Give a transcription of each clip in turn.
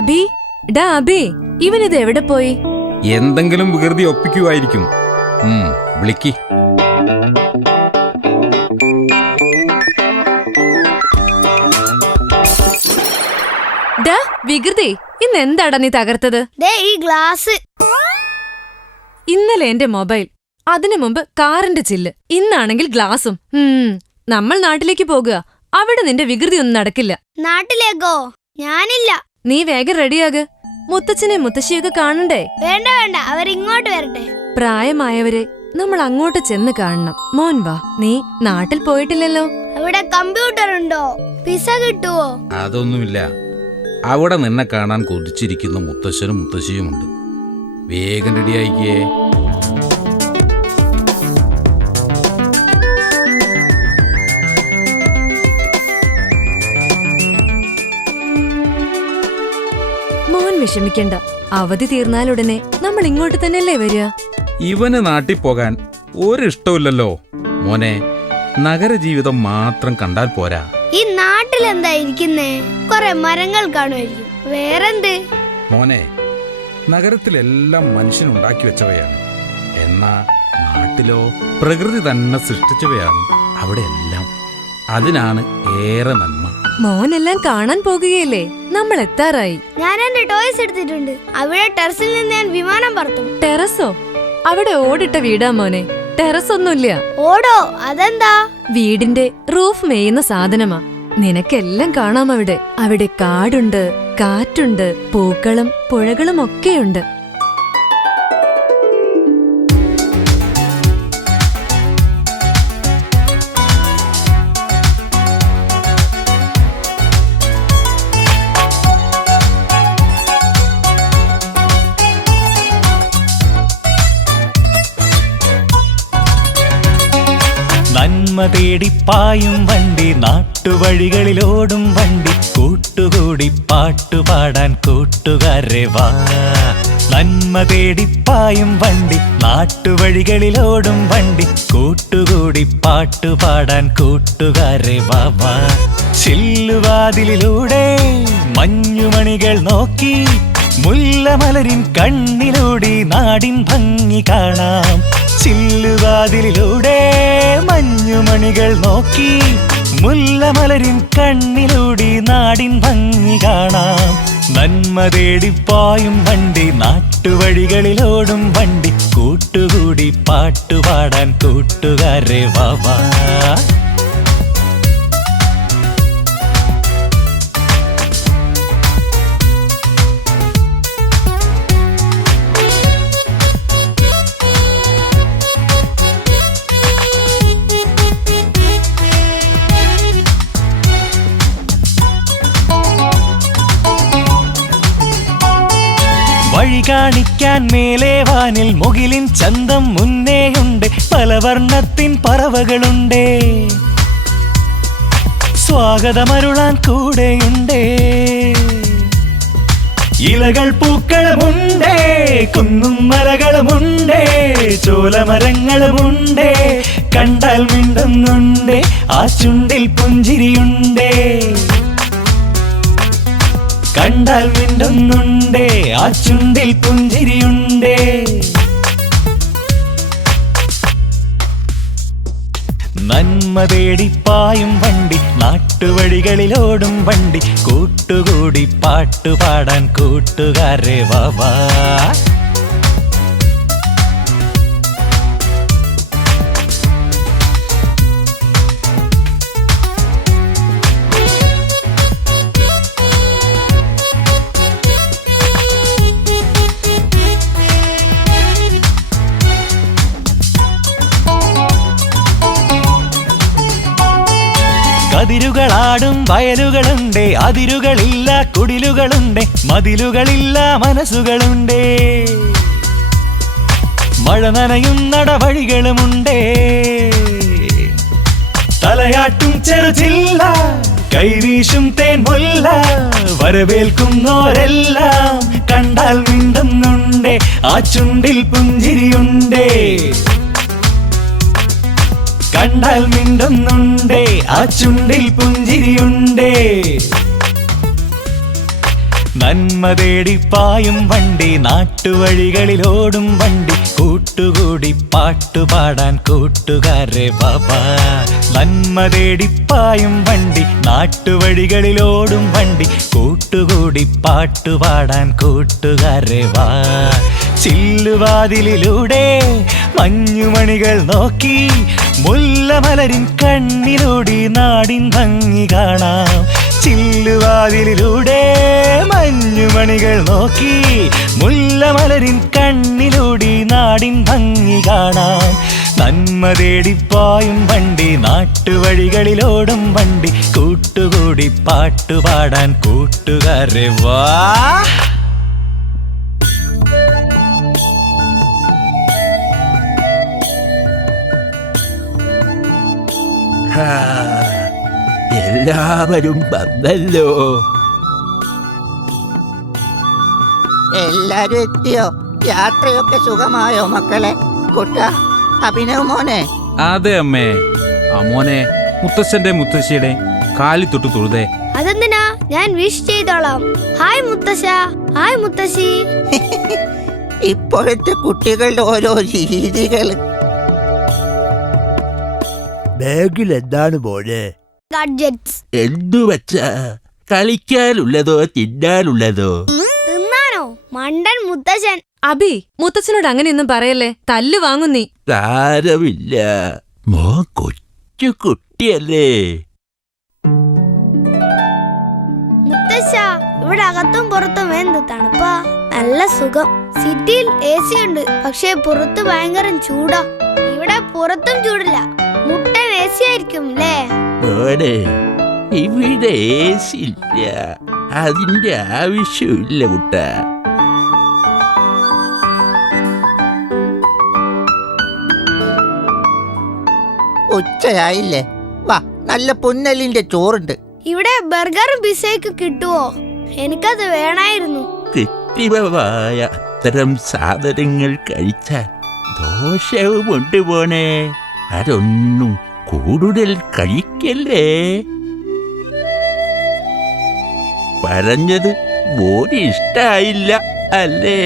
അബി, ഡാ അബി, ഇവനിത് എവിടെ പോയി? എന്തെങ്കിലും വികൃതി ഒപ്പിക്കുമായിരിക്കും. വിളിക്ക്. ഡാ വികൃതി, ഇന്ന് എന്താടാ നീ തകർത്തത്? ഈ ഗ്ലാസ്. ഇന്നലെ എന്റെ മൊബൈൽ, അതിനു മുമ്പ് കാറിന്റെ ചില്ല്, ഇന്നാണെങ്കിൽ ഗ്ലാസും. നമ്മൾ നാട്ടിലേക്ക് പോകുക, അവിടെ നിന്റെ വികൃതി ഒന്നും നടക്കില്ല. നാട്ടിലേക്കോ? ഞാനില്ല. നീ വേഗം റെഡിയാക്, മുത്തച്ഛനെ മുത്തശ്ശിയൊക്കെ കാണണ്ടേ? വേണ്ട വേണ്ട, അവരിങ്ങോട്ട് വരട്ടെ. പ്രായമായവരെ നമ്മൾ അങ്ങോട്ട് ചെന്ന് കാണണം. മോൻ വാ. നീ നാട്ടിൽ പോയിട്ടില്ലല്ലോ. അവിടെ കമ്പ്യൂട്ടർ ഉണ്ടോ? പിസ കിട്ടുവോ? അതൊന്നുമില്ല. അവിടെ നിന്നെ കാണാൻ കൊതിച്ചിരിക്കുന്ന മുത്തശ്ശനും മുത്തശ്ശിയുമുണ്ട്. വേഗം റെഡിയായിക്കേ. മോൻ വിഷമിക്കണ്ട, അവധി തീർന്നാലുടനെ നമ്മൾ ഇങ്ങോട്ട് തന്നെയല്ലേ വരിക. ഇവന് നാട്ടിൽ പോകാൻ ഒരിഷ്ടമില്ലല്ലോ മോനെ. നഗരജീവിതം മാത്രം കണ്ടാൽ പോരാ. ഈ നാട്ടിൽ എന്താ ഇരിക്കുന്നേ? കൊറേ മരങ്ങൾ കാണുമായിരിക്കും, വേറെന്ത്? മോനെ, നഗരത്തിലെല്ലാം മനുഷ്യനുണ്ടാക്കി വെച്ചവയാണ്. എന്നാ നാട്ടിലോ പ്രകൃതി തന്നെ സൃഷ്ടിച്ചവയാണ് അവിടെയെല്ലാം. അതിനാണ് ഏറെ നന്മ. മോനെല്ലാം കാണാൻ പോകുകയല്ലേ? നമ്മൾ എത്താറായി. ഞാൻ എന്റെ ടോയ്സ് എടുത്തിട്ടുണ്ട്. അവിടെ ടെറസിൽ നിന്ന് ഞാൻ വിമാനം പറത്തും. ടെറസോ? അവിടെ ഓടിട്ട വീടാ മോനെ, ടെറസ് ഒന്നുമില്ല. ഓടോ? അതെന്താ? വീടിന്റെ റൂഫ് മേയുന്ന സാധനമാ. നിനക്കെല്ലാം കാണാം അവിടെ. അവിടെ കാടുണ്ട്, കാറ്റുണ്ട്, പൂക്കളും പുഴകളും ഒക്കെയുണ്ട്. നന്മ തേടിപ്പായും വണ്ടി, നാട്ടുവഴികളിലോടും വണ്ടി, കൂട്ടുകൂടി പാട്ടുപാടാൻ കൂട്ടുകാരെ വാ. നന്മ തേടിപ്പായും വണ്ടി, നാട്ടുവഴികളിലോടും വണ്ടി, കൂട്ടുകൂടി പാട്ടുപാടാൻ കൂട്ടുകാരെ വാ വാ. ചില്ലുവാതിലിലൂടെ മഞ്ഞുമണികൾ നോക്കി, മുല്ലമലരിൻ കണ്ണിലൂടെ നാടിൻ ഭംഗി കാണാം. ചില്ലുവാതിലിലൂടെ മഞ്ഞുമണികൾ നോക്കി, മുല്ലമലരിൻ കണ്ണിലൂടെ നാടിൻ ഭംഗി കാണാം. നന്മ തേടിപ്പായും വണ്ടി, നാട്ടുവഴികളിലോടും വണ്ടി, കൂട്ടുകൂടി പാട്ടുപാടാൻ കൂട്ടുകാരെ വാ വാ. വഴി കാണിക്കാൻ മേലെ വാനിൽ മുകിലിൻ ചന്തം മുന്നേയുണ്ട്, പല വർണ്ണത്തിൻ പറവകളുണ്ടേ, സ്വാഗതമരുളാൻ കൂടെയുണ്ടേ. ഇലകൾ പൂക്കളുമുണ്ടേ, കുന്നും മലകളുമുണ്ടേ, ചോലമരങ്ങളുമുണ്ടേ, കണ്ടാൽ മിണ്ടുന്നുണ്ടേ, ആ ചുണ്ടിൽ പുഞ്ചിരിയുണ്ടേ, കണ്ടാൽ മിണ്ടുന്നുണ്ടേ, ആ ചുണ്ടിൽ പുഞ്ചിരിയുണ്ടേ. നന്മ തേടിപ്പായും വണ്ടി, നാട്ടുവഴികളിലോടും വണ്ടി, കൂട്ടുകൂടി പാട്ടുപാടാൻ കൂട്ടുകാരെ വാവാ. കതിരുകളാടും വയലുകളുണ്ടേ, അതിരുകളില്ല കുടിലുകളുണ്ടേ, മതിലുകളില്ല മനസ്സുകളുണ്ടേ, മഴ നനയും നടവഴികളുമുണ്ടേ, തലയാട്ടും ചെറുചില്ല, കൈവീശും തേൻമുല്ല, വരവേൽക്കുന്നോരെല്ലാം കണ്ടാൽ മിണ്ടുന്നുണ്ടേ, ആ ചുണ്ടിൽ പുഞ്ചിരിയുണ്ടേ, കണ്ടാൽ മിണ്ടുന്നുണ്ടേ, ആ ചുണ്ടിൽ പുഞ്ചിരിയുണ്ടേ. നന്മ തേടിപ്പായും വണ്ടി, നാട്ടുവഴികളിലോടും വണ്ടി, കൂട്ടുകൂടി പാട്ടുപാടാൻ കൂട്ടുകാരെ ബാബാ. നന്മ തേടിപ്പായും വണ്ടി, നാട്ടുവഴികളിലോടും വണ്ടി, കൂട്ടുകൂടി പാട്ടുപാടാൻ കൂട്ടുകാരെ വാ. ചില്ലുവാതിലിലൂടെ മഞ്ഞുമണികൾ നോക്കി, മുല്ലമലരിൻ കണ്ണിലൂടി നാടിൻ ഭംഗി കാണാം. ചില്ലുവാതിലിലൂടെ മഞ്ഞുമണികൾ നോക്കി, മുല്ലമലരിൻ കണ്ണിലൂടി നാടിൻ ഭംഗി കാണാം. നന്മ തേടിപ്പായും വണ്ടി, നാട്ടുവഴികളിലോടും വണ്ടി, കൂട്ടുകൂടി പാട്ടുപാടാൻ കൂട്ടുകാരെ വാ. എല്ലാവരും വന്നല്ലോ. എല്ലാരും എത്തിയോ? യാത്രയൊക്കെ സുഖമായോ മക്കളെ? കുട്ട, അഭിനവ് മോനെ. അതെ അമ്മേ. ആ മോനെ, മുത്തശ്ശന്റെ മുത്തശ്ശിയുടെ കാലി തൊട്ട് തൊഴുതേ. അതെന്തിനാ? ഞാൻ വിഷ് ചെയ്തോളാം. ഹായ് മുത്തശ്ശ, ഹായ് മുത്തശ്ശി. ഇപ്പോഴത്തെ കുട്ടികളുടെ ഓരോ രീതികൾ. ബാഗിൽ എന്താണ് മോനെ? ഗാഡ്ജറ്റ്സ്. എന്തു വച്ചാ? കളിക്കാനുള്ളതോ തിന്നാനുള്ളതോ? തിന്നാനോ? മണ്ടൻ മുത്തശ്ശൻ. അബി, മുത്തച്ഛനോട് അങ്ങനെയൊന്നും പറയല്ലേ, തല്ലു വാങ്ങും നീ. സാരമില്ല, മോൻ കൊച്ചു കുട്ടിയല്ലേ. മുത്തശ്ശ, ഇവിടെ അകത്തും പുറത്തും എന്ത് തണുപ്പാ, നല്ല സുഖം. സിറ്റിയിൽ AC ഉണ്ട്, പക്ഷേ പുറത്ത് ഭയങ്കര ചൂടാ. ഇവിടെ പുറത്തും ചൂടില്ല, മുട്ടൻ AC ആയിരിക്കും അല്ലേ? മോനെ, ഇവിടെ AC ഇല്ല, അതിന്റെ ആവശ്യമില്ല കുട്ട. ഉച്ചയായില്ലേ? വാ, നല്ല പുന്നലിന്റെ ചോറുണ്ട്. ഇവിടെ ബർഗറും പിസയൊക്കെ കിട്ടുവോ? എനിക്കത് വേണമായിരുന്നു. കൃത്രിമമായ അത്തരം സാധനങ്ങൾ കഴിച്ചാൽ ദോഷവുമുണ്ട് പോനെ. അതൊന്നും കൂടുതൽ കഴിക്കല്ലേ. പറഞ്ഞത് മോന് ഇഷ്ടായില്ല അല്ലേ?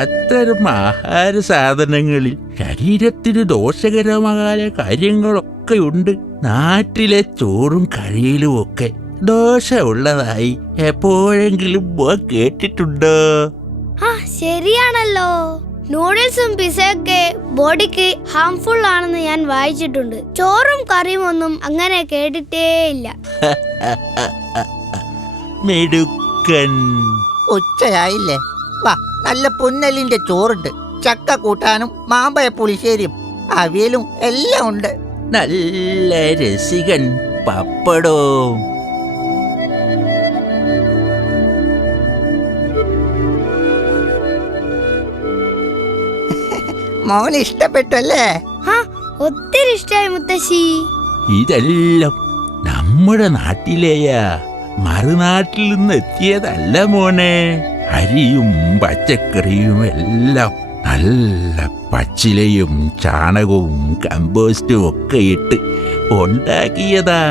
അത്തരം ആഹാര സാധനങ്ങളിൽ ശരീരത്തിന് ദോഷകരമായ കാര്യങ്ങളൊക്കെ ഉണ്ട്. നാട്ടിലെ ചോറും കഴിയലും ഒക്കെ ദോഷമുള്ളതായി എപ്പോഴെങ്കിലും മോൻ കേട്ടിട്ടുണ്ടോ? ആ, ശരിയാണല്ലോ. നൂഡിൽസും പിസയൊക്കെ ബോഡിക്ക് ഹാംഫുൾ ആണെന്ന് ഞാൻ വായിച്ചിട്ടുണ്ട്. ചോറും കറിയും ഒന്നും അങ്ങനെ കേട്ടിട്ടേ ഇല്ല. മെടുക്കൻ. ഉച്ചയായില്ലേ? വാ, നല്ല പുന്നലിന്റെ ചോറുണ്ട്. ചക്ക കൂട്ടാനും മാമ്പഴ പുളിശ്ശേരിയും അവിയലും എല്ലാം ഉണ്ട്. നല്ല രസികൻ പപ്പടവും. മോന് ഇഷ്ടപ്പെട്ടല്ലേ? ഒത്തിരി ഇഷ്ടായി മുത്തശ്ശി. ഇതെല്ലാം നമ്മുടെ നാട്ടിലെയാ, മറുനാട്ടിൽ നിന്ന് എത്തിയതല്ല മോനെ. അരിയും പച്ചക്കറിയും എല്ലാം നല്ല പച്ചിലയും ചാണകവും കമ്പോസ്റ്റും ഒക്കെ ഇട്ട് ഉണ്ടാക്കിയതാ.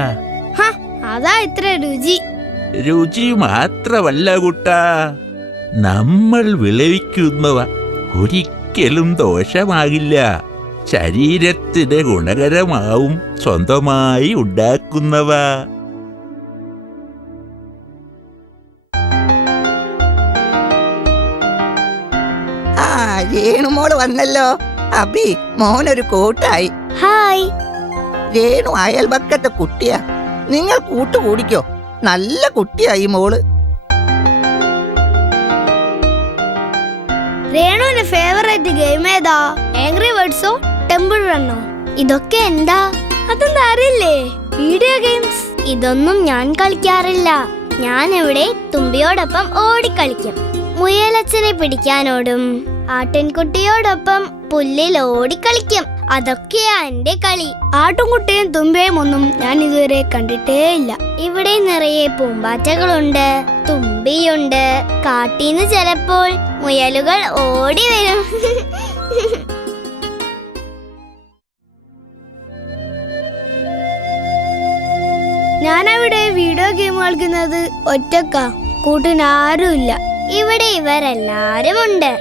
അതാ ഇത്ര രുചി. രുചി മാത്രമല്ല കുട്ടാ, നമ്മൾ വിളവിക്കുന്നവ ഒരിക്കലും ദോഷമാകില്ല. ശരീരത്തിന് ഗുണകരമാവും സ്വന്തമായി ഉണ്ടാക്കുന്നവ. രേണുമോള് വന്നല്ലോ. അബി, മോനൊരു കൂട്ടായി. ഹായ്. രേണു അയൽപക്കത്തെ കുട്ടിയാ, നിങ്ങൾ കൂട്ടുകൂടിക്കോ. നല്ല കുട്ടിയായി മോള്. രേണുവിന്റെ ഫേവറേറ്റ് ഗെയിം ഏതാ? ആംഗ്രി ബേർഡ്സോ ടെമ്പിൾ റണ്ണോ? ഇതൊക്കെ എന്താ? അതൊന്നും അറിയില്ലേ? Video games. ഇതൊന്നും ഞാൻ കളിക്കാറില്ല. ഞാൻ ഇവിടെ തുമ്പിയോടൊപ്പം ഓടിക്കളിക്കും. മുയലച്ഛനെ പിടിക്കാനോടും ആട്ടിൻകുട്ടിയോടൊപ്പം പുല്ലിൽ ഓടിക്കളിക്കും. അതൊക്കെയാ എന്റെ കളി. ആട്ടുംകുട്ടിയും തുമ്പിയും ഒന്നും ഞാൻ ഇതുവരെ കണ്ടിട്ടേ ഇല്ല. ഇവിടെ നിറയെ പൂമ്പാറ്റകളുണ്ട്, തുമ്പിയുണ്ട്. കാട്ടീന്ന് ചിലപ്പോൾ മുയലുകൾ ഓടി വരും. ഞാനവിടെ വീഡിയോ ഗെയിം കളിക്കുന്നത് ഒറ്റക്കാ, കൂട്ടിനാരുമില്ല. ഇവിടെ ഇവരെല്ലാരും ഉണ്ട്.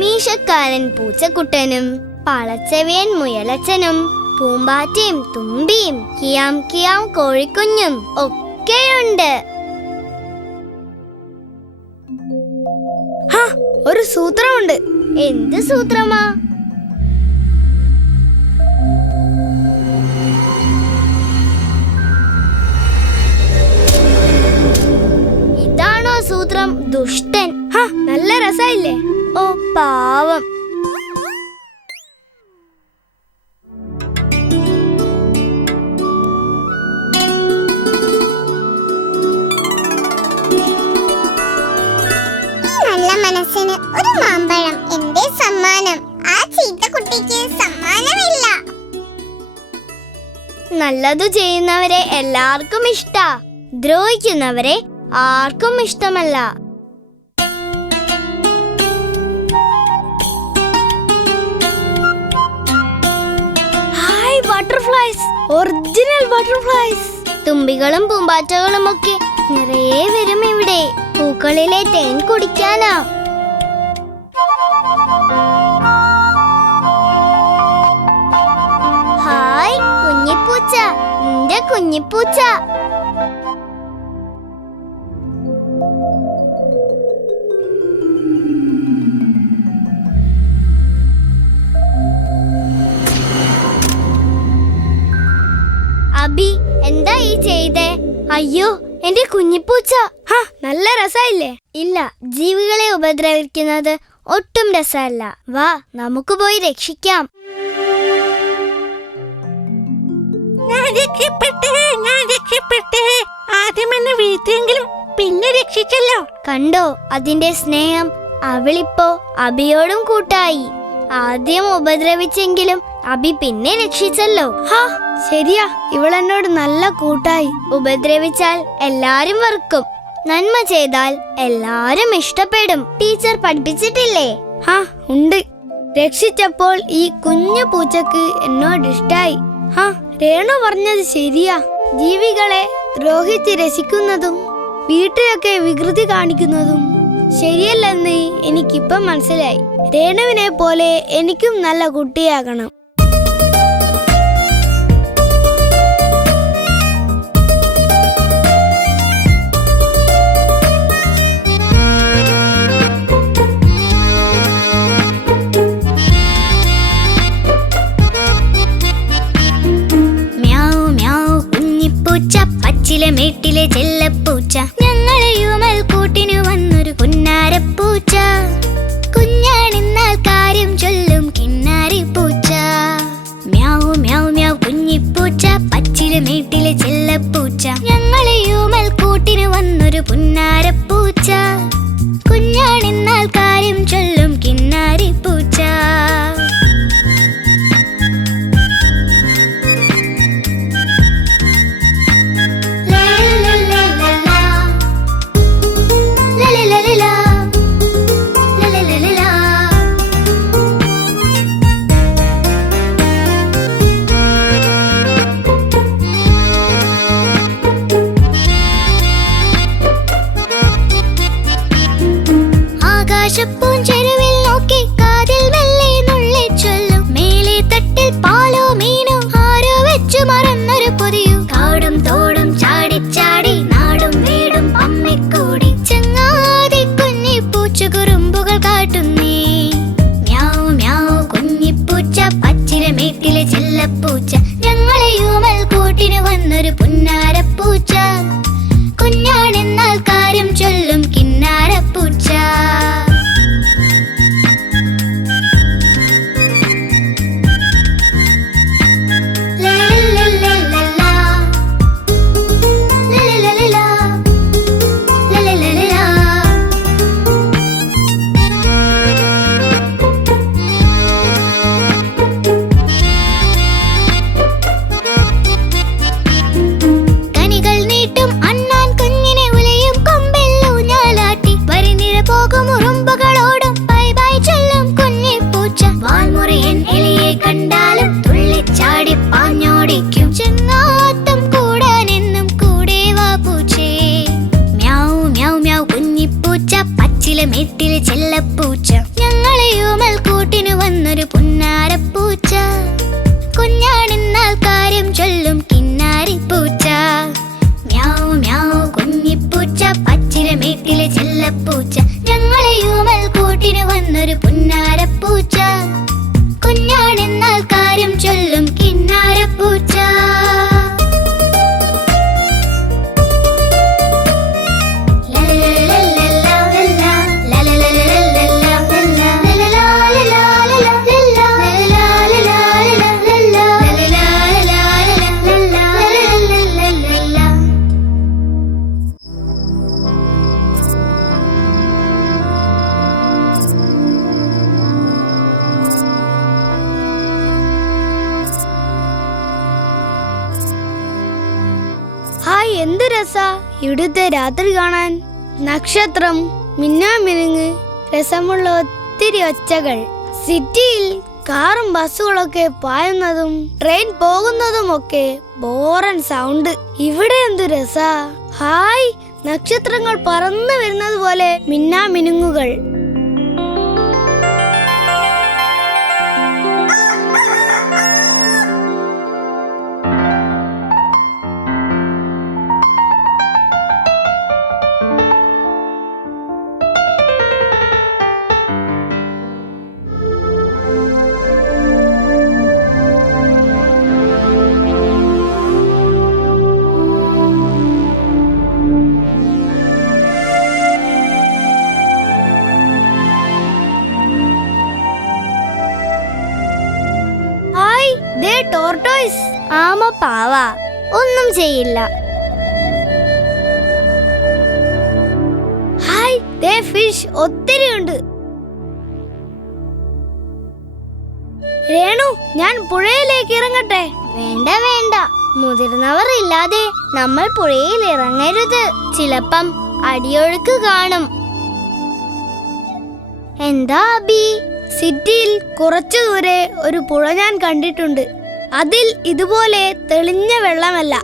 മീശക്കാരൻ പൂച്ചക്കുട്ടനും പളച്ചെവിയൻ മുയലച്ചനും പൂമ്പാറ്റയും തുമ്പിയും കിയാം കിയാം കോഴിക്കുഞ്ഞും ഒക്കെയുണ്ട്. ഒരു സൂത്രമുണ്ട്. എന്ത് സൂത്രമാ? ഇതാണോ സൂത്രം? ദുഷ്ടൻ. നല്ല രസായില്ലേ? ഓ പാവം. നല്ല മനസ്സിന് ഒരു മാമ്പഴം എന്റെ സമ്മാനം. ആ ചീത്ത കുട്ടിക്ക് സമ്മാനമില്ല. നല്ലതു ചെയ്യുന്നവരെ എല്ലാവർക്കും ഇഷ്ടാ, ദ്രോഹിക്കുന്നവരെ ആർക്കും ഇഷ്ടമല്ല. Hi butterflies, original butterflies. തുമ്പികളും പൂമ്പാറ്റകളും ഒക്കെ നിറയെ വരും ഇവിടെ. പൂക്കളിലെ തേൻ കുടിക്കാനാ. ഹായ് കുഞ്ഞിപ്പൂച്ച, നിന്റെ കുഞ്ഞിപ്പൂച്ച. അബി, എന്താ ഈ ചെയ്തേ? അയ്യോ, എന്റെ കുഞ്ഞിപ്പൂച്ച. നല്ല രസമില്ലേ? ഇല്ല, ജീവികളെ ഉപദ്രവിക്കുന്നത് ഒട്ടും രസമല്ല. വാ, നമുക്ക് പോയി രക്ഷിക്കാം. ഞാൻ രക്ഷപ്പെട്ടേ. ആദ്യം എന്നെ വീഴ്ത്തിയെങ്കിലും പിന്നെ രക്ഷിച്ചല്ലോ. കണ്ടോ അതിന്റെ സ്നേഹം? അവളിപ്പോ അബിയോടും കൂട്ടായി. ആദ്യം ഉപദ്രവിച്ചെങ്കിലും അബി പിന്നെ രക്ഷിച്ചല്ലോ. ശരിയാ, ഇവളെന്നോട് നല്ല കൂട്ടായി. ഉപദ്രവിച്ചാൽ എല്ലാരും വെറുക്കും, നന്മ ചെയ്താൽ എല്ലാരും ഇഷ്ടപ്പെടും. ടീച്ചർ പഠിപ്പിച്ചിട്ടില്ലേ? ഉണ്ട്. രക്ഷിച്ചപ്പോൾ ഈ കുഞ്ഞു പൂച്ചക്ക് എന്നോട് ഇഷ്ടായി. രേണു പറഞ്ഞത് ശരിയാ. ജീവികളെ ദ്രോഹിച്ച് രസിക്കുന്നതും വീട്ടിലൊക്കെ വികൃതി കാണിക്കുന്നതും ശരിയല്ലെന്ന് എനിക്കിപ്പം മനസ്സിലായി. രേണുവിനെ പോലെ എനിക്കും നല്ല കുട്ടിയാകണം. മേട്ടിലെ ചെല്ലപ്പൂച്ച, ഞങ്ങളെയുമൽ കൂട്ടിനു വന്നൊരു പുന്നാരപ്പൂച്ച. കുഞ്ഞാണെന്നാൽ കാര്യം ചൊല്ലും കിന്നാരി പൂച്ച. Meow meow മ്യാവ് കുഞ്ഞിപ്പൂച്ച, പച്ചിലെ മേട്ടിലെ ചെല്ലപ്പൂച്ച. ഞങ്ങളെയുമൽ കൂട്ടിനു വന്നൊരു പുന്നാരപ്പൂച്ച. കുഞ്ഞാണെന്നാൽ കാര്യം ചൊല്ലും കിന്നാരി പൂച്ച. കൂട്ടിന് വന്നൊരു പുന്നാരപ്പൂച്ച. കുഞ്ഞാണെന്നാൽ കാര്യം ചൊല്ലും കിന്നാരപ്പൂച്ച. മേട്ടിലെ ചെല്ലപ്പൂച്ച. ഞങ്ങളെയുമൽ കൂട്ടിന് വന്നൊരു പുന്നാരപ്പൂച്ച. കുഞ്ഞാണെന്നാൽ കാര്യം ചൊല്ലും കിന്നാരിപ്പൂച്ച. മ്യാവ് മ്യാവ് കുഞ്ഞിപ്പൂച്ച പച്ചില മേട്ടിലെ ചെല്ലപ്പൂച്ച. ഞങ്ങളെയുമൽ കൂട്ടിന് വന്നൊരു പുന്നാരപ്പൂച്ച. കുഞ്ഞാണെന്നാൽ കാര്യം ചൊല്ലും കിന്നാരപ്പൂച്ച. ഹായ്, എന്ത് രസാ ഇവിടുത്തെ രാത്രി കാണാൻ. നക്ഷത്രം, മിന്നാമിനുങ്ങ്, രസമുള്ള ഒത്തിരി ഒച്ചകൾ. സിറ്റിയിൽ കാറും ബസ്സുകളൊക്കെ പായുന്നതും ട്രെയിൻ പോകുന്നതുമൊക്കെ ബോറൻ സൗണ്ട്. ഇവിടെ എന്ത് രസാ. ഹായ്, നക്ഷത്രങ്ങൾ പറന്നു വരുന്നത് പോലെ മിന്നാമിനുങ്ങുകൾ. ടോർട്ടോയ്സ്. ആമ പാവ ഒന്നും ചെയ്യില്ല. ഹായ്, ദേ ഫിഷ് ഒത്തിരി ഉണ്ട്. രേണു, ഞാൻ പുഴയിലേക്ക് ഇറങ്ങട്ടെ? വേണ്ട വേണ്ട, മുതിർന്നവർ ഇല്ലാതെ നമ്മൾ പുഴയിൽ ഇറങ്ങരുത്. ചിലപ്പം അടിയൊഴുക്ക് കാണും. എന്താ അബി? സിറ്റിയിൽ കുറച്ചു ദൂരെ ഒരു പുഴ ഞാൻ കണ്ടിട്ടുണ്ട്. അതിൽ ഇതുപോലെ തെളിഞ്ഞ വെള്ളമല്ല,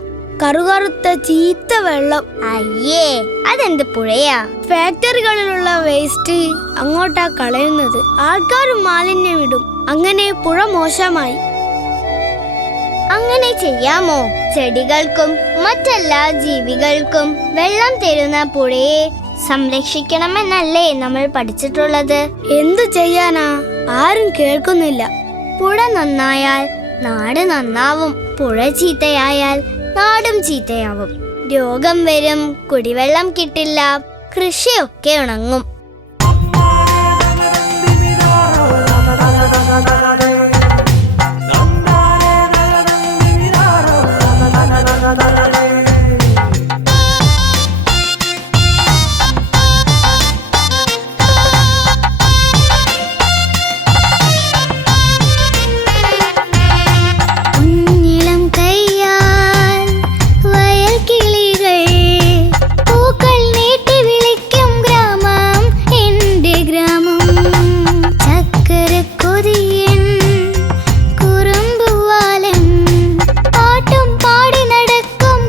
കറുകറുത്ത ചീത്ത വെള്ളം. അയ്യേ, അതെന്ത് പുഴയാ? ഫാക്ടറികളിലുള്ള വേസ്റ്റ് അങ്ങോട്ടാ കളയുന്നത്. ആൾക്കാരും മാലിന്യം ഇടും. അങ്ങനെ പുഴ മോശമായി. അങ്ങനെ ചെയ്യാമോ? ചെടികൾക്കും മറ്റെല്ലാ ജീവികൾക്കും വെള്ളം തരുന്ന പുഴയെ സംരക്ഷിക്കണമെന്നല്ലേ നമ്മൾ പഠിച്ചിട്ടുള്ളത്? എന്തു ചെയ്യാനാ, ആരും കേൾക്കുന്നില്ല. പുഴ നന്നായാൽ നാട് നന്നാവും. പുഴ ചീത്തയായാൽ നാടും ചീത്തയാവും. രോഗം വരും, കുടിവെള്ളം കിട്ടില്ല, കൃഷിയൊക്കെ ഉണങ്ങും. പാട്ടും പാടി നടക്കും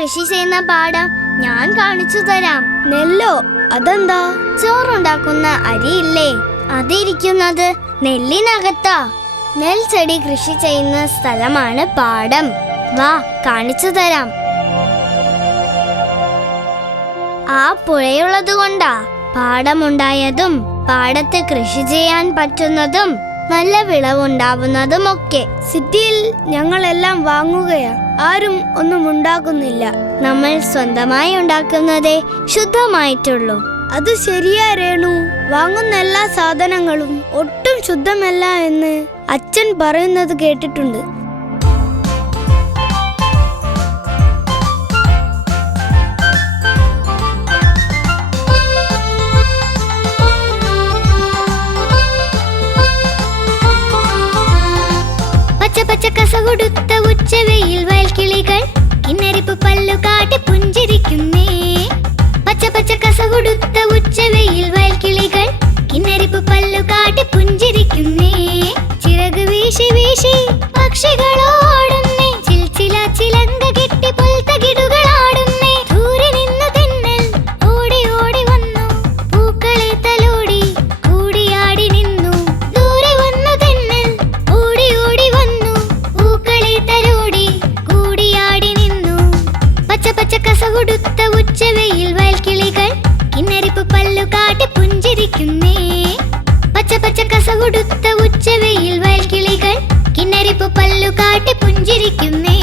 കൃഷി ചെയ്യുന്ന പാടം ഞാൻ കാണിച്ചു തരാം. നെല്ലോ? അതെന്താ? ചോറുണ്ടാക്കുന്ന അരിയില്ലേ, അതിരിക്കുന്നത് നെല്ലിനകത്താ. നെൽച്ചെടി കൃഷി ചെയ്യുന്ന സ്ഥലമാണ് പാടം. വാ, കാണിച്ചു തരാം. ആ പുഴയുള്ളത് കൊണ്ടാ പാടമുണ്ടായതും പാടത്ത് കൃഷി ചെയ്യാൻ പറ്റുന്നതും നല്ല വിളവുണ്ടാവുന്നതുമൊക്കെ. സിറ്റിയിൽ ഞങ്ങളെല്ലാം വാങ്ങുകയാ, ആരും ഒന്നും ഉണ്ടാക്കുന്നില്ല. നമ്മൾ സ്വന്തമായി ഉണ്ടാക്കുന്നതേ ശുദ്ധമായിട്ടുള്ളൂ. അത് ശരിയാ രേണു. വാങ്ങുന്ന എല്ലാ സാധനങ്ങളും ഒട്ടും ശുദ്ധമല്ല എന്ന് അച്ഛൻ പറയുന്നത് കേട്ടിട്ടുണ്ട്. പച്ച കസ കൊടുത്ത ഉച്ചവെയിൽ വയൽക്കിളികൾ കിന്നരിപ്പ് പല്ലു കാട്ടി പുഞ്ചിരിക്കുന്നേ. പച്ച കസ കൊടുത്ത ഉച്ചവെയിൽ വയൽക്കിളികൾ കിന്നരിപ്പ് പല്ലു കാട്ടി പുഞ്ചിരിക്കുന്നേ. ചിറക് വീശി വീശി പക്ഷികളോടുന്നേ, ചിൽച്ചില ചിലങ്ക കെട്ടി പുൽത്തകിടുകളാടുന്നേ. ദൂരെ നിന്നു തെന്നൽ ഓടി ഓടി വന്നു, പൂക്കളെ തലോടി കൂടിയാടി നിന്നു. ദൂരെ വന്നു തെന്നൽ ഓടി ഓടി വന്നു, പൂക്കളെ തലോടി കൂടിയാടി നിന്നു. പച്ച കസ കൊടുത്ത ഉച്ചവെയിൽ വയൽക്കിളികൾ കിന്നരിപ്പ് പല്ലു കാട്ടി പുഞ്ചിരിക്കുന്നേ. പച്ച കസ കൊടുത്ത ഉച്ചവെയിൽ വയൽക്കിളികൾ കിന്നരിപ്പ് പല്ലു കാട്ടി പുഞ്ചിരിക്കുന്നേ.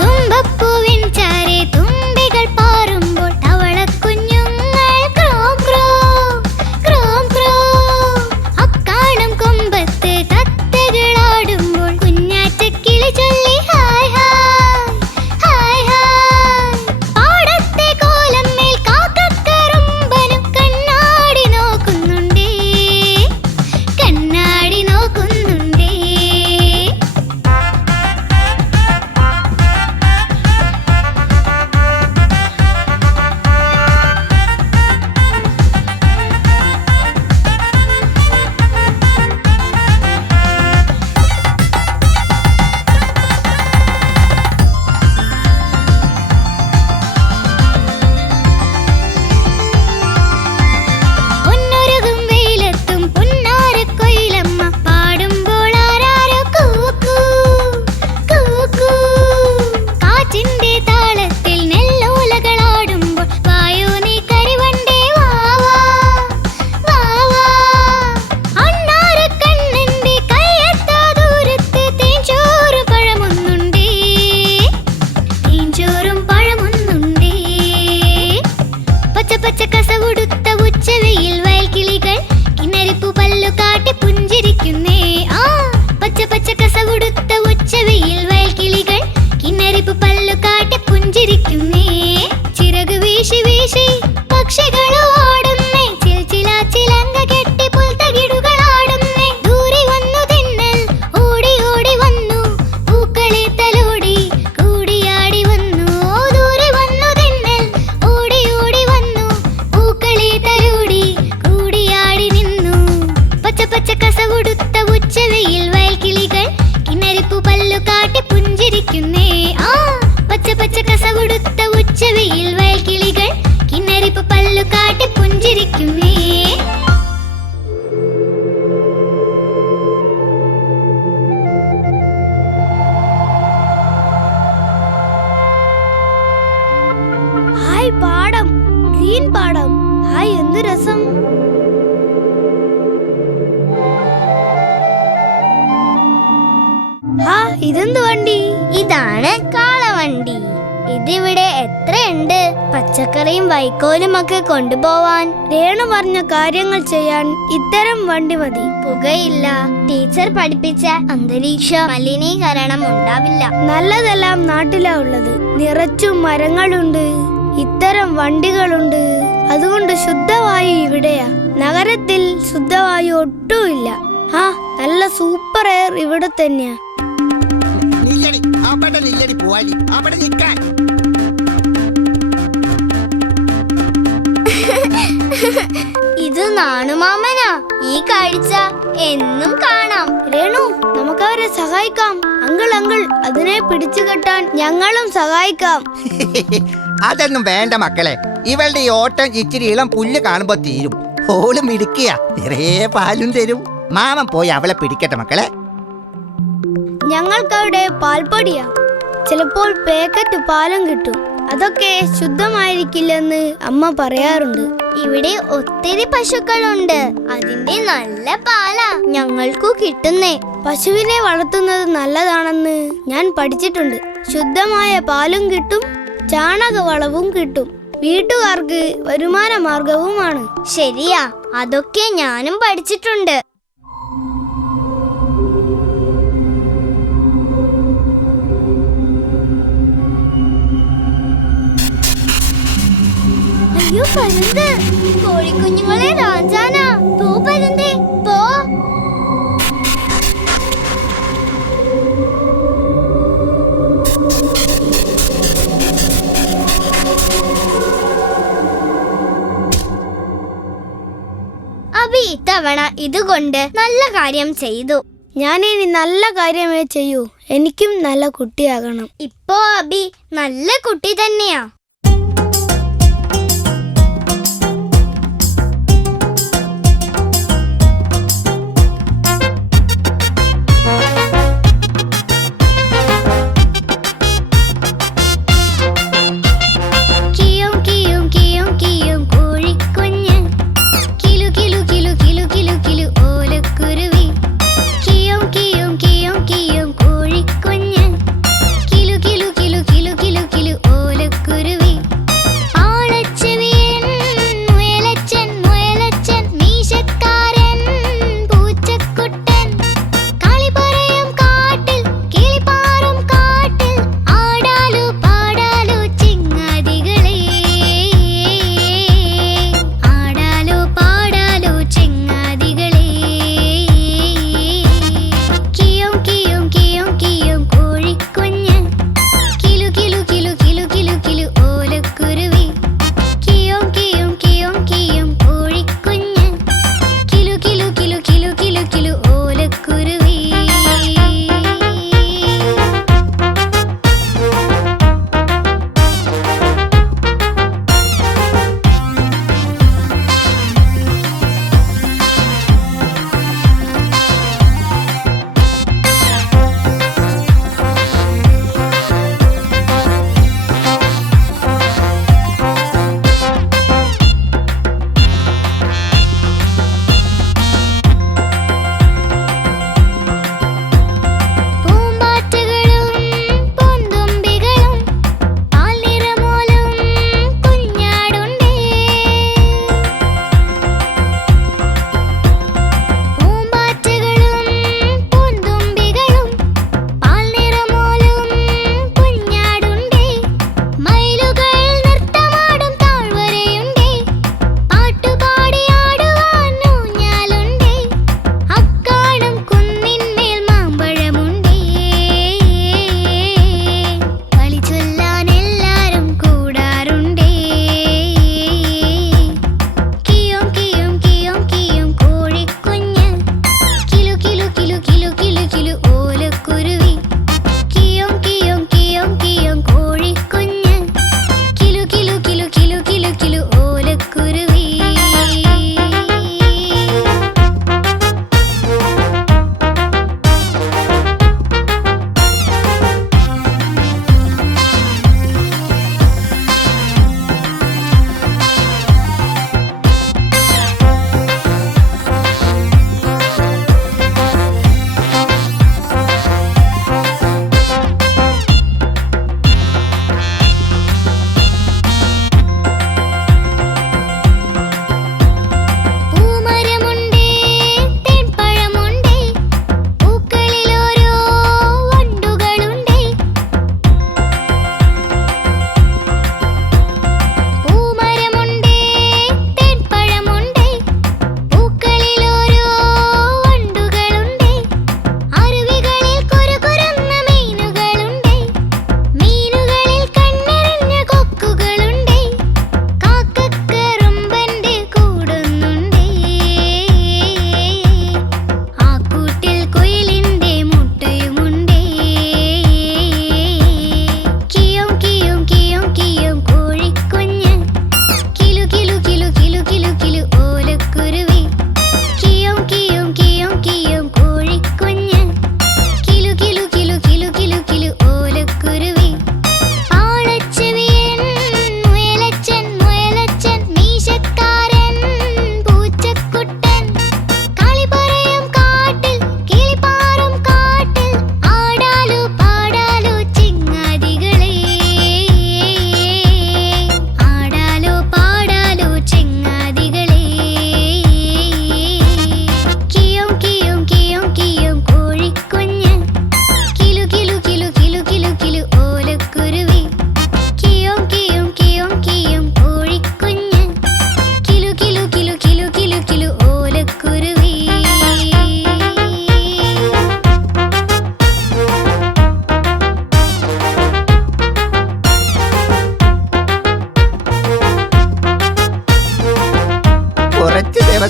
തുമ്പപ്പൂവിൻ ചാരെ തുമ്പികൾ പാറുമ്പോൾ തവളക്കുഞ്ഞുങ്ങൾ ക്രോം ക്രോം ക്രോം ക്രോം. അക്കാണം കൊമ്പത്ത് തത്തകളാടുമ്പോൾ കുഞ്ഞാറ്റക്കിളി ചൊല്ലി ഹായ് ഹായ് ഹായ് ഹായ്. പാടത്തെ കോലമ്മേൽ കാക്കക്കറുമ്പനും കണ്ണാടി നോക്കുന്നുണ്ടേ, കണ്ണാടി നോക്കുന്നുണ്ടേ. പൊന്നൊരുകും വെയിലത്തും പൊന്നാരക്കൊയിലമ്മ പാടുമ്പോൾ ആരാരോ കൂക്കൂ കൂക്കൂ. കാറ്റിന്റെ താളത്തിൽ നെല്ലോലകളാടുമ്പോൾ വായോ നീ കരിവണ്ടേ വാവാ വാവാ. അണ്ണാരക്കണ്ണന്റെ കയ്യെത്താ ദൂരത്ത് തേൻചോറും പഴമൊന്നുണ്ടേ, തേൻചോറും പഴമൊന്നുണ്ടേ. പച്ച കസ കൊടുത്ത ഉച്ചവെയിൽ വയൽക്കിളികൾ കിന്നരിപ്പു പല്ലു കാട്ടി പുഞ്ചിരിക്കുന്നേ. ആ പച്ച കസ കൊടുത്ത ഉച്ചവെയിൽ വയൽക്കിളികൾ കിന്നരിപ്പു പല്ലു കാട്ടി പുഞ്ചിരിക്കുന്നേ. ചിറക് വീശി വീശി പക്ഷികളോടുന്നേ, ചിൽച്ചില ചിലങ്ക കെട്ടി പുൽത്തകിടുകളാടുന്നേ. ദൂരെ വന്നു തെന്നൽ ഓടി ഓടി വന്നു, പൂക്കളെ തലോടി കൂടിയാടി വന്നു. ദൂരെ വന്നു തെന്നൽ ഓടി ഓടി വന്നു, പൂക്കളെ തലോടി കൂടിയാടി നിന്നു. പച്ച കസ കൊടുത്ത ഉച്ചവെയിൽ വയൽക്കിളികൾ കിന്നരിപ്പു പല്ലു കാട്ടി പുഞ്ചിരിക്കുന്നേ. ആ പച്ച കസ കൊടുത്ത ഉച്ചവെയിൽ വയൽക്കിളികൾ കിന്നരിപ്പു പല്ലു കാട്ടി പുഞ്ചിരിക്കുന്നേ. ഹായ് പാടം, ഗ്രീൻ പാടം. ഹായ്, എന്ത് രസം. ഹാ, ഇതെന്ത് വണ്ടി? ഇതാണ് കാളവണ്ടി. ഇതിവിടെ എത്രയുണ്ട്? പച്ചക്കറിയും വൈക്കോലും ഒക്കെ കൊണ്ടുപോവാൻ. രേണു പറഞ്ഞ കാര്യങ്ങൾ ചെയ്യാൻ ഇത്തരം വണ്ടി മതി. പുകയില്ല, ടീച്ചർ പഠിപ്പിച്ച അന്തരീക്ഷ മലിനീകരണം ഉണ്ടാവില്ല. നല്ലതെല്ലാം നാട്ടിലാ ഉള്ളത്. നിറച്ചു മരങ്ങളുണ്ട്, ഇത്തരം വണ്ടികളുണ്ട്. അതുകൊണ്ട് ശുദ്ധവായു ഇവിടെയാ. നഗരത്തിൽ ശുദ്ധവായു ഒട്ടുമില്ല. ആ, നല്ല സൂപ്പർ എയർ ഇവിടെ തന്നെയാ. നില്ലടി അവിടെ നില്ലടി പോവാലി അവിടെ നിൽക്കാൻ. നാണുമാമനാ. ഈ കാഴ്ച എന്നും കാണാം. രേണു, നമുക്കവരെ സഹായിക്കാം. അങ്കിൾ അതിനെ പിടിച്ചു കെട്ടാൻ ഞങ്ങളും സഹായിക്കാം. അതൊന്നും വേണ്ട മക്കളെ. ഇവളുടെ ഈ ഓട്ടം ഇച്ചിരി ഇളം പുല്ല് കാണുമ്പോ തീരും. ഓളും ഇടുക്കിയ നിറയെ പാലും തരും. മാമൻ പോയി അവളെ പിടിക്കട്ടെ മക്കളെ. ഞങ്ങൾക്കവിടെ പാൽപ്പൊടിയാ. ചിലപ്പോൾ പാക്കറ്റ് പാലും കിട്ടും. അതൊക്കെ ശുദ്ധമായിരിക്കില്ലെന്ന് അമ്മ പറയാറുണ്ട്. ഇവിടെ ഒത്തിരി പശുക്കളുണ്ട്. അതിന്റെ നല്ല പാലാ ഞങ്ങൾക്കു കിട്ടുന്നേ. പശുവിനെ വളർത്തുന്നത് നല്ലതാണെന്ന് ഞാൻ പഠിച്ചിട്ടുണ്ട്. ശുദ്ധമായ പാലും കിട്ടും, ചാണകവളവും കിട്ടും. വീട്ടുകാർക്ക് വരുമാന മാർഗവുമാണ്. ശരിയാ, അതൊക്കെ ഞാനും പഠിച്ചിട്ടുണ്ട്. അയ്യോ പരുന്ത്, കോഴിക്കുഞ്ഞുങ്ങളെ രാജാനാ. പോ പരുന്തേ പോ. അബി ഇത്തവണ ഇതുകൊണ്ട് നല്ല കാര്യം ചെയ്തു. ഞാനിനി നല്ല കാര്യമേ ചെയ്യൂ. എനിക്കും നല്ല കുട്ടിയാകണം. ഇപ്പോ അബി നല്ല കുട്ടി തന്നെയാ. ഓലക്കുരുവി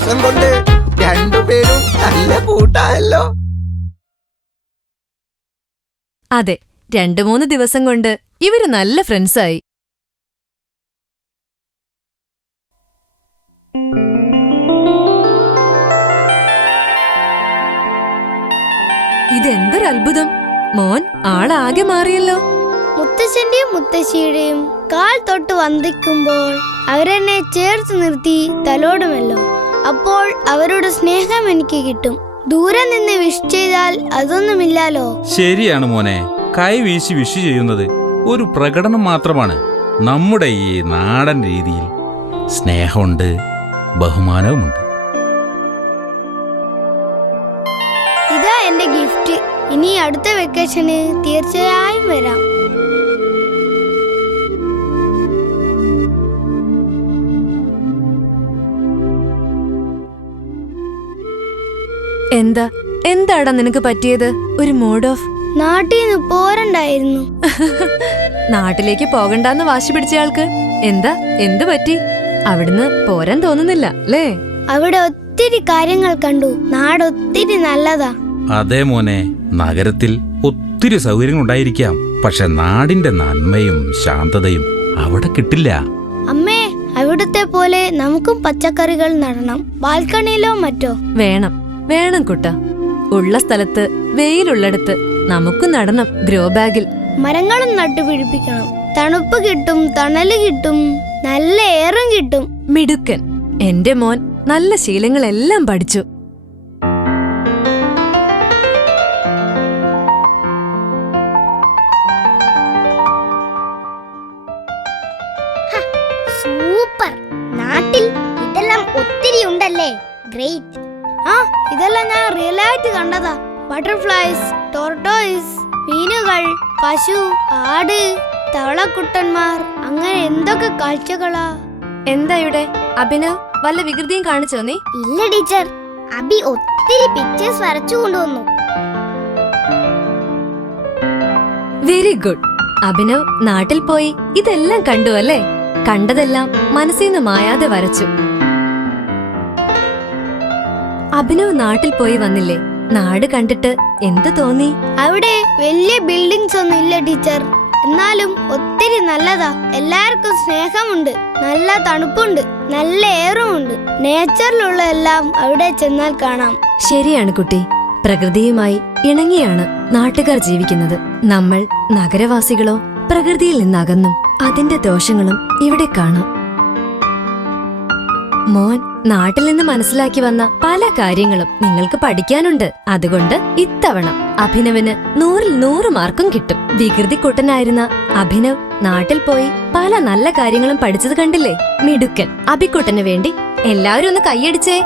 ദിവസം കൊണ്ട് രണ്ടുപേരും നല്ല കൂട്ടായല്ലോ. അതെ, 2-3 ദിവസം കൊണ്ട് ഇവര് നല്ല ഫ്രണ്ട്സായി. ഇതെന്തൊരത്ഭുതം! മോൻ ആളാകെ മാറിയല്ലോ. മുത്തശ്ശന്റെയും മുത്തശ്ശിയുടെയും കാൽ തൊട്ട് വന്ദിക്കുമ്പോൾ അവരെന്നെ ചേർത്ത് നിർത്തി തലോടുമല്ലോ. അപ്പോൾ അവരുടെ സ്നേഹം എനിക്ക് കിട്ടും. ദൂരെ നിന്ന് വിഷ് ചെയ്താൽ അതൊന്നുമില്ലാലോ. ശരിയാണ് മോനെ, കൈ വീശി വിഷ് ചെയ്യുന്നത് ഒരു പ്രകടനം മാത്രമാണ്. നമ്മുടെ ഈ നാടൻ രീതിയിൽ സ്നേഹമുണ്ട്, ബഹുമാനവുമുണ്ട്. ഇതാ എന്റെ ഗിഫ്റ്റ്. ഇനി അടുത്ത വെക്കേഷന് തീർച്ചയായും വരാം. എന്താടാ നിനക്ക് പറ്റിയത്? ഒരു മൂഡ് ഓഫ്. നാട്ടിൽ നിന്ന് പോരണ്ടായിരുന്നു. നാട്ടിലേക്ക് പോകണ്ടെന്ന് വാശി പിടിച്ചയാൾക്ക് എന്ത് പറ്റി? അവിടുന്ന് പോരാൻ തോന്നുന്നില്ല അല്ലേ? അവിടെ ഒത്തിരി കാര്യങ്ങൾ കണ്ടു. നാടൊത്തിരി നല്ലതാ. അതെ മോനെ, നഗരത്തിൽ ഒത്തിരി സൗകര്യങ്ങൾ ഉണ്ടായിരിക്കാം, പക്ഷെ നാടിന്റെ നന്മയും ശാന്തതയും അവിടെ കിട്ടില്ല. അമ്മേ, അവിടുത്തെ പോലെ നമുക്കും പച്ചക്കറികൾ നടണം. ബാൽക്കണിയിലോ മറ്റോ. വേണം കുട്ട. ഉള്ള സ്ഥലത്ത്, വെയിലുള്ളിടത്ത് നമുക്ക് നടണം. ഗ്രോ ബാഗിൽ മരങ്ങളും നട്ടുപിടിപ്പിക്കണം. തണുപ്പ് കിട്ടും, തണല് കിട്ടും, നല്ല എയറും കിട്ടും. മിടുക്കൻ. എന്റെ മോൻ നല്ല ശീലങ്ങളെല്ലാം പഠിച്ചു. സൂപ്പർ. നാട്ടിൽ ഇതെല്ലാം ഒത്തിരി ഉണ്ടല്ലേ. ഗ്രേറ്റ്. ആ, ഇതെല്ലാം ഞാൻ റിയൽ ആയിട്ട് കണ്ടതാ. ബട്ടർഫ്ലൈസ്, ടോർട്ടോയ്സ്, മീനുകൾ, പശു, ആട്, തവളക്കുട്ടന്മാർ, അങ്ങനെ എന്തൊക്കെ കാഴ്ചകളാ. എന്താ ഇവിടെ അഭിനവ് വല്ല വികൃതിയും കാണിച്ചോ നീ? ഇല്ല ടീച്ചർ, അബി ഒത്തിരി പിക്ചേഴ്സ് വരച്ചു കൊണ്ടുവന്നു. Very good. അഭിനവ് നാട്ടിൽ പോയി ഇതെല്ലാം കണ്ടു അല്ലേ? കണ്ടതെല്ലാം മനസ്സിൽ നിന്ന് മായാതെ വരച്ചു. അഭിനവ് നാട്ടിൽ പോയി വന്നില്ലേ? നാട് കണ്ടിട്ട് എന്ത് തോന്നി? അവിടെ വലിയ ബിൽഡിങ്സ് ഒന്നും ഇല്ല ടീച്ചർ. എന്നാലും ഒത്തിരി നല്ലതാ. എല്ലാവർക്കും സ്നേഹമുണ്ട്, നല്ല തണുപ്പുണ്ട്, നല്ല എയറും ഉണ്ട്. നേച്ചറിലുള്ള എല്ലാം അവിടെ ചെന്നാൽ കാണാം. ശരിയാണ് കുട്ടി. പ്രകൃതിയുമായി ഇണങ്ങിയാണ് നാട്ടുകാർ ജീവിക്കുന്നത്. നമ്മൾ നഗരവാസികളോ പ്രകൃതിയിൽ നിന്നകന്നും. അതിന്റെ ദോഷങ്ങളും ഇവിടെ കാണാം. മോൻ നാട്ടിൽ നിന്ന് മനസ്സിലാക്കി വന്ന പല കാര്യങ്ങളും നിങ്ങൾക്ക് പഠിക്കാനുണ്ട്. അതുകൊണ്ട് ഇത്തവണ അഭിനവിന് 100-ൽ 100 മാർക്കും കിട്ടും. വികൃതിക്കുട്ടനായിരുന്ന അഭിനവ് നാട്ടിൽ പോയി പല നല്ല കാര്യങ്ങളും പഠിച്ചത് കണ്ടില്ലേ? മിടുക്കൻ. അഭിക്കുട്ടന് വേണ്ടി എല്ലാവരും ഒന്ന് കൈയടിച്ചേ.